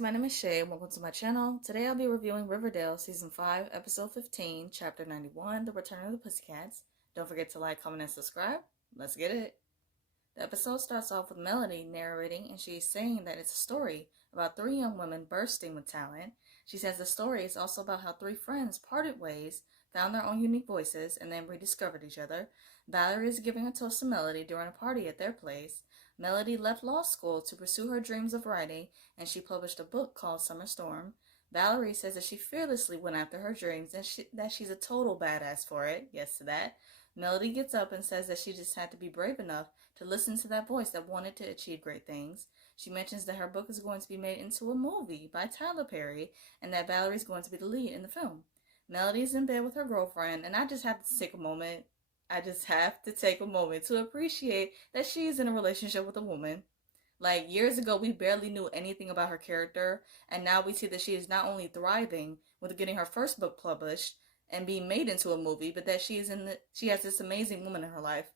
my name is Shay and welcome to my channel. Today I'll be reviewing Riverdale Season 5, Episode 15, Chapter 91, The Return of the Pussycats. Don't forget to like, comment, and subscribe. Let's get it. The episode starts off with Melody narrating, and she's saying that it's a story about three young women bursting with talent. She says the story is also about how three friends parted ways, found their own unique voices, and then rediscovered each other. Valerie is giving a toast to Melody during a party at their place. Melody left law school to pursue her dreams of writing, and she published a book called Summer Storm. Valerie says that she fearlessly went after her dreams and that she's a total badass for it. Yes to that. Melody gets up and says that she just had to be brave enough to listen to that voice that wanted to achieve great things. She mentions that her book is going to be made into a movie by Tyler Perry and that Valerie's going to be the lead in the film. Melody's in bed with her girlfriend, and I just have to take a moment to appreciate that she is in a relationship with a woman. Like, years ago, we barely knew anything about her character, and now we see that she is not only thriving with getting her first book published and being made into a movie, but that she has this amazing woman in her life.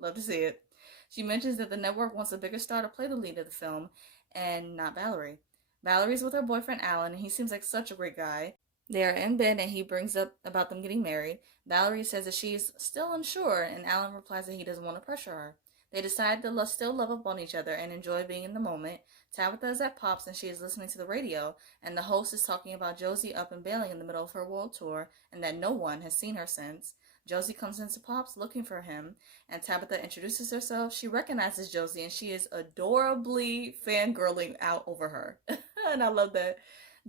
Love to see it. She mentions that the network wants a bigger star to play the lead of the film, and not Valerie. Valerie's with her boyfriend Alan, and he seems like such a great guy. They are in bed and he brings up about them getting married. Valerie says that she's still unsure, and Alan replies that he doesn't want to pressure her. They decide to still love up on each other and enjoy being in the moment. Tabitha is at Pop's and she is listening to the radio, and the host is talking about Josie up and bailing in the middle of her world tour and that no one has seen her since. Josie comes into Pop's looking for him, and Tabitha introduces herself. She recognizes Josie and she is adorably fangirling out over her. And I love that.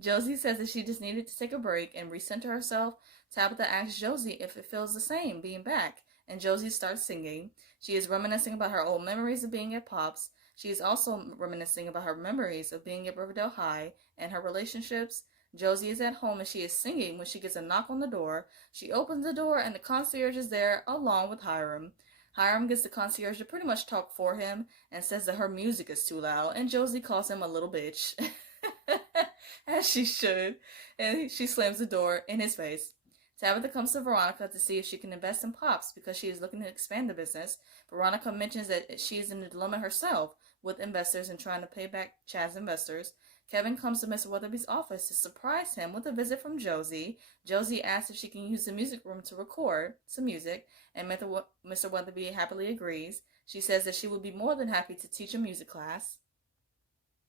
Josie says that she just needed to take a break and recenter herself. Tabitha asks Josie if it feels the same being back, and Josie starts singing. She is reminiscing about her old memories of being at Pop's. She is also reminiscing about her memories of being at Riverdale High and her relationships. Josie is at home and she is singing when she gets a knock on the door. She opens the door and the concierge is there along with Hiram. Hiram gets the concierge to pretty much talk for him and says that her music is too loud, and Josie calls him a little bitch. As she should, and she slams the door in his face. Tabitha comes to Veronica to see if she can invest in Pops because she is looking to expand the business. Veronica mentions that she is in a dilemma herself with investors and trying to pay back Chad's investors. Kevin comes to Mr. Weatherby's office to surprise him with a visit from Josie. Josie asks if she can use the music room to record some music, and Mr. Weatherby happily agrees. She says that she would be more than happy to teach a music class.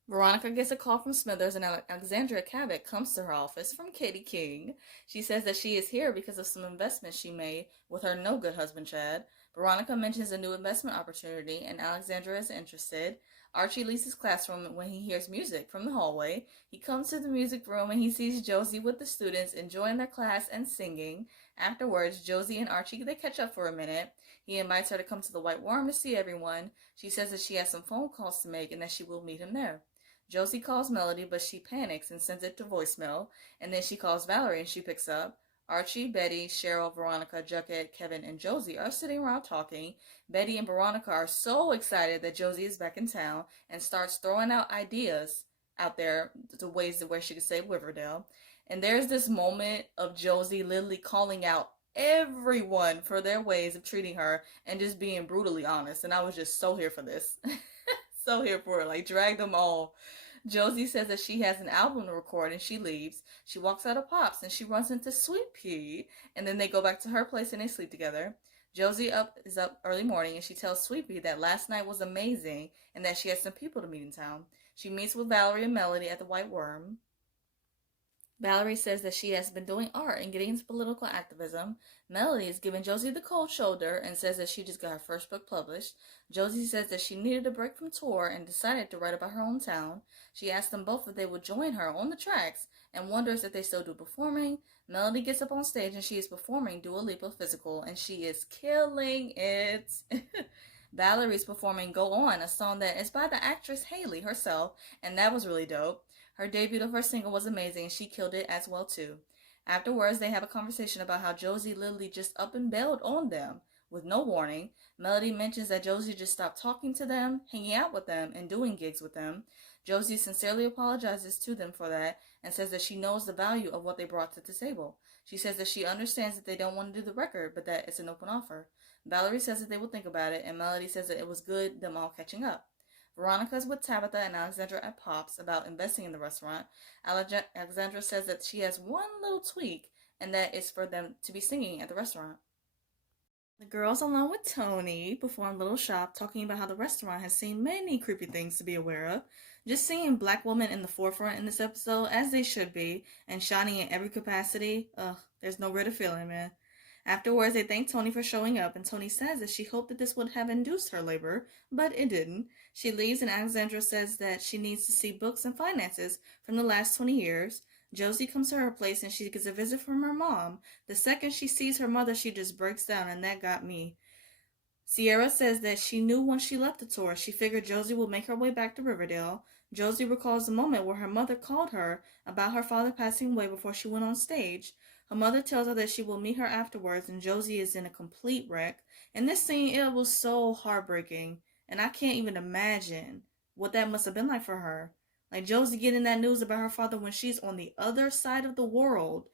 Veronica gets a call from Smithers, and Alexandria Cabot comes to her office from Katie King. She says that she is here because of some investments she made with her no-good husband, Chad. Veronica mentions a new investment opportunity, and Alexandria is interested. Archie leaves his classroom when he hears music from the hallway. He comes to the music room, and he sees Josie with the students enjoying their class and singing. Afterwards, Josie and Archie, they catch up for a minute. He invites her to come to the White Worm to see everyone. She says that she has some phone calls to make and that she will meet him there. Josie calls Melody, but she panics and sends it to voicemail, and then she calls Valerie and she picks up. Archie, Betty, Cheryl, Veronica, Jughead, Kevin, and Josie are sitting around talking. Betty and Veronica are so excited that Josie is back in town and starts throwing out ideas out there, the ways where she could save Riverdale. And there's this moment of Josie literally calling out everyone for their ways of treating her and just being brutally honest, and I was just so here for this. So here for it, like drag them all. Josie says that she has an album to record and she leaves. She walks out of Pop's and she runs into Sweet Pea, and then they go back to her place and they sleep together. Josie is up early morning and she tells Sweet Pea that last night was amazing and that she has some people to meet in town. She meets with Valerie and Melody at the White Worm. Valerie says that she has been doing art and getting into political activism. Melody is giving Josie the cold shoulder and says that she just got her first book published. Josie says that she needed a break from tour and decided to write about her hometown. She asks them both if they would join her on the tracks and wonders if they still do performing. Melody gets up on stage and she is performing Dua Lipa Physical, and she is killing it. Valerie is performing Go On, a song that is by the actress Haley herself, and that was really dope. Her debut of her single was amazing, and she killed it as well too. Afterwards, they have a conversation about how Josie literally just up and bailed on them with no warning. Melody mentions that Josie just stopped talking to them, hanging out with them, and doing gigs with them. Josie sincerely apologizes to them for that and says that she knows the value of what they brought to the table. She says that she understands that they don't want to do the record, but that it's an open offer. Valerie says that they will think about it, and Melody says that it was good them all catching up. Veronica's with Tabitha and Alexandra at Pops about investing in the restaurant. Alexandra says that she has one little tweak, and that is for them to be singing at the restaurant. The girls, along with Tony, perform Little Shop, talking about how the restaurant has seen many creepy things to be aware of. Just seeing black women in the forefront in this episode, as they should be, and shining in every capacity, there's no greater feeling, man. Afterwards, they thank Tony for showing up, and Tony says that she hoped that this would have induced her labor, but it didn't. She leaves, and Alexandra says that she needs to see books and finances from the last 20 years. Josie comes to her place and she gets a visit from her mom. The second she sees her mother, she just breaks down, and that got me. Sierra says that she knew once she left the tour, she figured Josie would make her way back to Riverdale. Josie recalls the moment where her mother called her about her father passing away before she went on stage. Her mother tells her that she will meet her afterwards, and Josie is in a complete wreck. In this scene, it was so heartbreaking, and I can't even imagine what that must have been like for her. Like Josie getting that news about her father when she's on the other side of the world,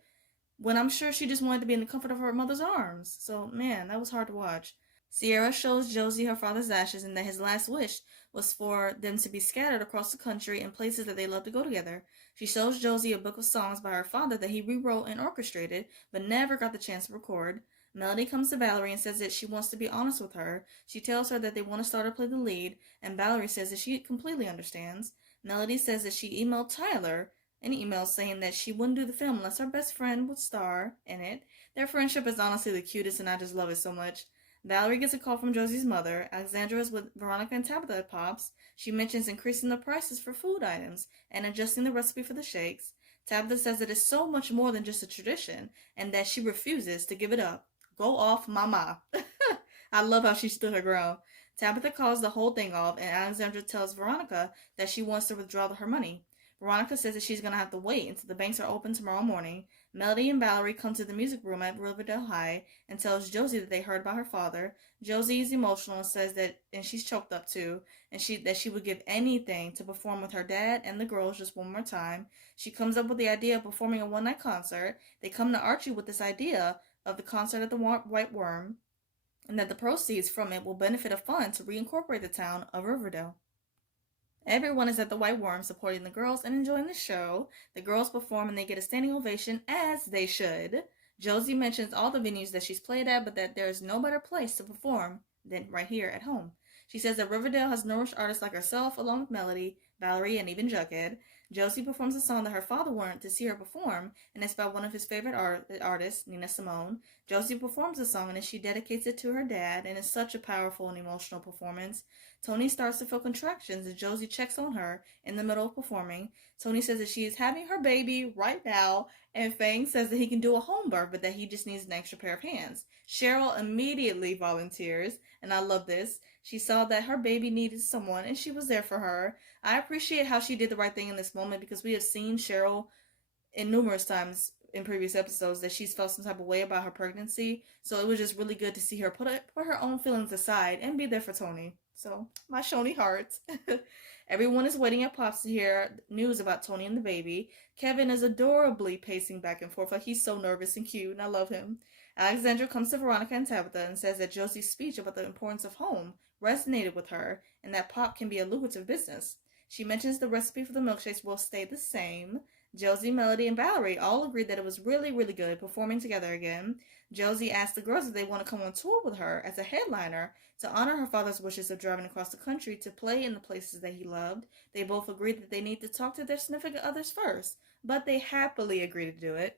when I'm sure she just wanted to be in the comfort of her mother's arms. So, man, that was hard to watch. Sierra shows Josie her father's ashes and that his last wish was for them to be scattered across the country in places that they love to go together. She shows Josie a book of songs by her father that he rewrote and orchestrated, but never got the chance to record. Melody comes to Valerie and says that she wants to be honest with her. She tells her that they want to start her play the lead, and Valerie says that she completely understands. Melody says that she emailed Tyler an email saying that she wouldn't do the film unless her best friend would star in it. Their friendship is honestly the cutest, and I just love it so much. Valerie gets a call from Josie's mother. Alexandra is with Veronica and Tabitha at Pops. She mentions increasing the prices for food items and adjusting the recipe for the shakes. Tabitha says that it's so much more than just a tradition, and that she refuses to give it up. Go off, mama. I love how she stood her ground. Tabitha calls the whole thing off, and Alexandra tells Veronica that she wants to withdraw her money. Veronica says that she's going to have to wait until the banks are open tomorrow morning. Melody and Valerie come to the music room at Riverdale High and tells Josie that they heard about her father. Josie is emotional and says that, and she's choked up too, and that she would give anything to perform with her dad and the girls just one more time. She comes up with the idea of performing a one-night concert. They come to Archie with this idea of the concert at the White Worm, and that the proceeds from it will benefit a fund to reincorporate the town of Riverdale. Everyone is at the White Worm supporting the girls and enjoying the show. The girls perform and they get a standing ovation, as they should. Josie mentions all the venues that she's played at, but that there is no better place to perform than right here at home. She says that Riverdale has nourished artists like herself, along with Melody, Valerie, and even Jughead. Josie performs a song that her father wanted to see her perform, and it's by one of his favorite artists, Nina Simone. Josie performs the song, and she dedicates it to her dad, and it's such a powerful and emotional performance. Tony starts to feel contractions, and Josie checks on her in the middle of performing. Tony says that she is having her baby right now, and Fang says that he can do a home birth, but that he just needs an extra pair of hands. Cheryl immediately volunteers, and I love this. She saw that her baby needed someone, and she was there for her. I appreciate how she did the right thing in this moment, because we have seen Cheryl in numerous times in previous episodes that she's felt some type of way about her pregnancy. So it was just really good to see her put her own feelings aside and be there for Tony. So, my Shoney hearts. Everyone is waiting at Pops to hear news about Tony and the baby. Kevin is adorably pacing back and forth like he's so nervous and cute, and I love him. Alexandra comes to Veronica and Tabitha and says that Josie's speech about the importance of home resonated with her and that Pop can be a lucrative business. She mentions the recipe for the milkshakes will stay the same. Josie, Melody, and Valerie all agreed that it was really, really good performing together again. Josie asked the girls if they want to come on tour with her as a headliner to honor her father's wishes of driving across the country to play in the places that he loved. They both agreed that they need to talk to their significant others first, but they happily agreed to do it.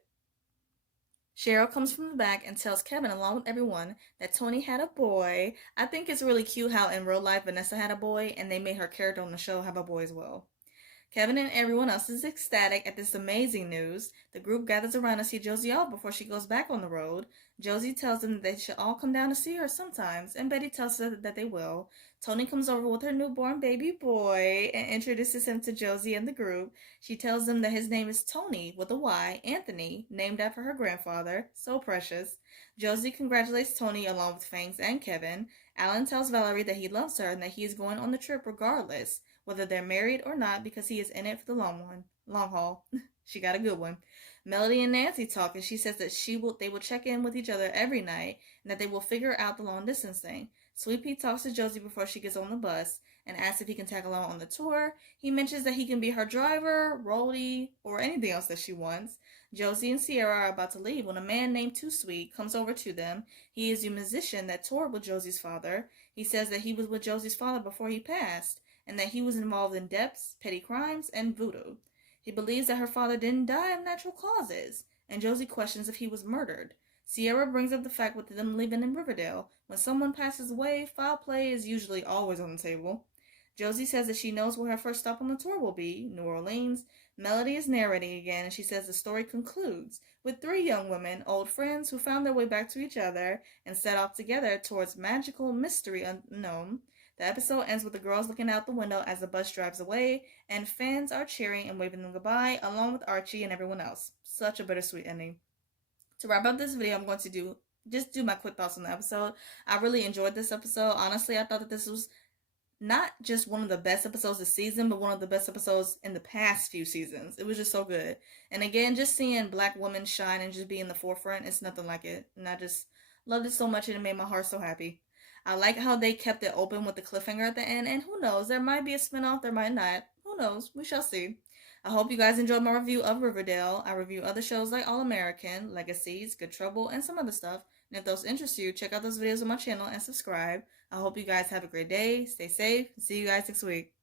Cheryl comes from the back and tells Kevin, along with everyone, that Tony had a boy. I think it's really cute how in real life Vanessa had a boy, and they made her character on the show have a boy as well. Kevin and everyone else is ecstatic at this amazing news. The group gathers around to see Josie off before she goes back on the road. Josie tells them that they should all come down to see her sometimes, and Betty tells her that they will. Tony comes over with her newborn baby boy and introduces him to Josie and the group. She tells them that his name is Tony, with a Y, Anthony, named after her grandfather. So precious. Josie congratulates Tony along with Fangs and Kevin. Alan tells Valerie that he loves her and that he is going on the trip regardless, whether they're married or not, because he is in it for the long haul. She got a good one. Melody and Nancy talk, and she says that they will check in with each other every night and that they will figure out the long distance thing. Sweet Pea talks to Josie before she gets on the bus and asks if he can tag along on the tour. He mentions that he can be her driver, roadie, or anything else that she wants. Josie and Sierra are about to leave when a man named Too Sweet comes over to them. He is a musician that toured with Josie's father. He says that he was with Josie's father before he passed, and that he was involved in debts, petty crimes, and voodoo. He believes that her father didn't die of natural causes, and Josie questions if he was murdered. Sierra brings up the fact with them living in Riverdale. When someone passes away, foul play is usually always on the table. Josie says that she knows where her first stop on the tour will be, New Orleans. Melody is narrating again, and she says the story concludes with three young women, old friends, who found their way back to each other and set off together towards magical mystery unknown. The episode ends with the girls looking out the window as the bus drives away, and fans are cheering and waving them goodbye, along with Archie and everyone else. Such a bittersweet ending. To wrap up this video, I'm going to do my quick thoughts on the episode. I really enjoyed this episode. Honestly, I thought that this was not just one of the best episodes this season, but one of the best episodes in the past few seasons. It was just so good. And again, just seeing black women shine and just be in the forefront, it's nothing like it. And I just loved it so much, and it made my heart so happy. I like how they kept it open with the cliffhanger at the end, and who knows, there might be a spinoff, there might not. Who knows? We shall see. I hope you guys enjoyed my review of Riverdale. I review other shows like All American, Legacies, Good Trouble, and some other stuff. And if those interest you, check out those videos on my channel and subscribe. I hope you guys have a great day, stay safe, and see you guys next week.